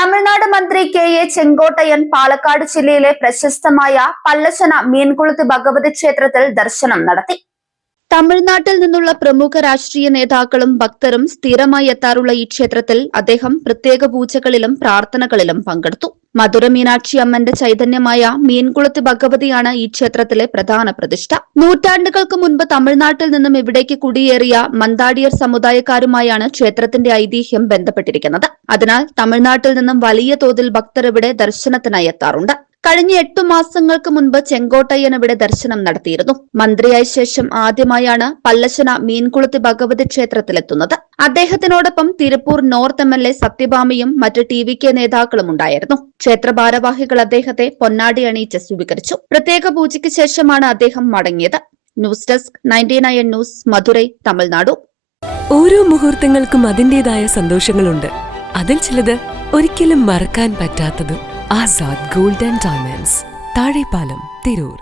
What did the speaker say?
തമിഴ്നാട് മന്ത്രി കെ.എ. ചെങ്കോട്ടയ്യൻ പാലക്കാട് ജില്ലയിലെ പ്രശസ്തമായ പല്ലശന മീൻകുളത്ത് ഭഗവതി ക്ഷേത്രത്തിൽ ദർശനം നടത്തി. തമിഴ്നാട്ടിൽ നിന്നുള്ള പ്രമുഖ രാഷ്ട്രീയ നേതാക്കളും ഭക്തരും സ്ഥിരമായി എത്താറുള്ള ഈ ക്ഷേത്രത്തിൽ അദ്ദേഹം പ്രത്യേക പൂജകളിലും പ്രാർത്ഥനകളിലും പങ്കെടുത്തു. മധുര മീനാക്ഷി അമ്മന്റെ ചൈതന്യമായ മീൻകുളത്ത് ഭഗവതിയാണ് ഈ ക്ഷേത്രത്തിലെ പ്രധാന പ്രതിഷ്ഠ. നൂറ്റാണ്ടുകൾക്ക് മുൻപ് തമിഴ്നാട്ടിൽ നിന്നും ഇവിടേക്ക് കുടിയേറിയ മന്ദാടിയർ സമുദായക്കാരുമായാണ് ക്ഷേത്രത്തിന്റെ ഐതിഹ്യം ബന്ധപ്പെട്ടിരിക്കുന്നത്. അതിനാൽ തമിഴ്നാട്ടിൽ നിന്നും വലിയ തോതിൽ ഭക്തർ ഇവിടെ ദർശനത്തിനായി എത്താറുണ്ട്. കഴിഞ്ഞ 8 മാസങ്ങൾക്ക് മുൻപ് ചെങ്കോട്ടയ്യൻ ഇവിടെ ദർശനം നടത്തിയിരുന്നു. മന്ത്രിയായ ശേഷം ആദ്യമായാണ് പല്ലശന മീൻകുളത്ത് ഭഗവതി ക്ഷേത്രത്തിലെത്തുന്നത്. അദ്ദേഹത്തിനോടൊപ്പം തിരുപ്പൂർ നോർത്ത് MLA സത്യഭാമയും മറ്റ് TVK നേതാക്കളും ഉണ്ടായിരുന്നു. ക്ഷേത്ര ഭാരവാഹികൾ അദ്ദേഹത്തെ പൊന്നാടി അണിയിച്ച് സ്വീകരിച്ചു. പ്രത്യേക പൂജയ്ക്ക് ശേഷമാണ് അദ്ദേഹം മടങ്ങിയത്. News desk 99 news, Madurai, Tamil Nadu. ഓരോ മുഹൂർത്തങ്ങൾക്കും അതിന്റേതായ സന്തോഷങ്ങളുണ്ട്. അതിൽ ചിലത് ഒരിക്കലും മറക്കാൻ പറ്റാത്തതും. Azad gold and diamonds, Thazhepalam, Tirur.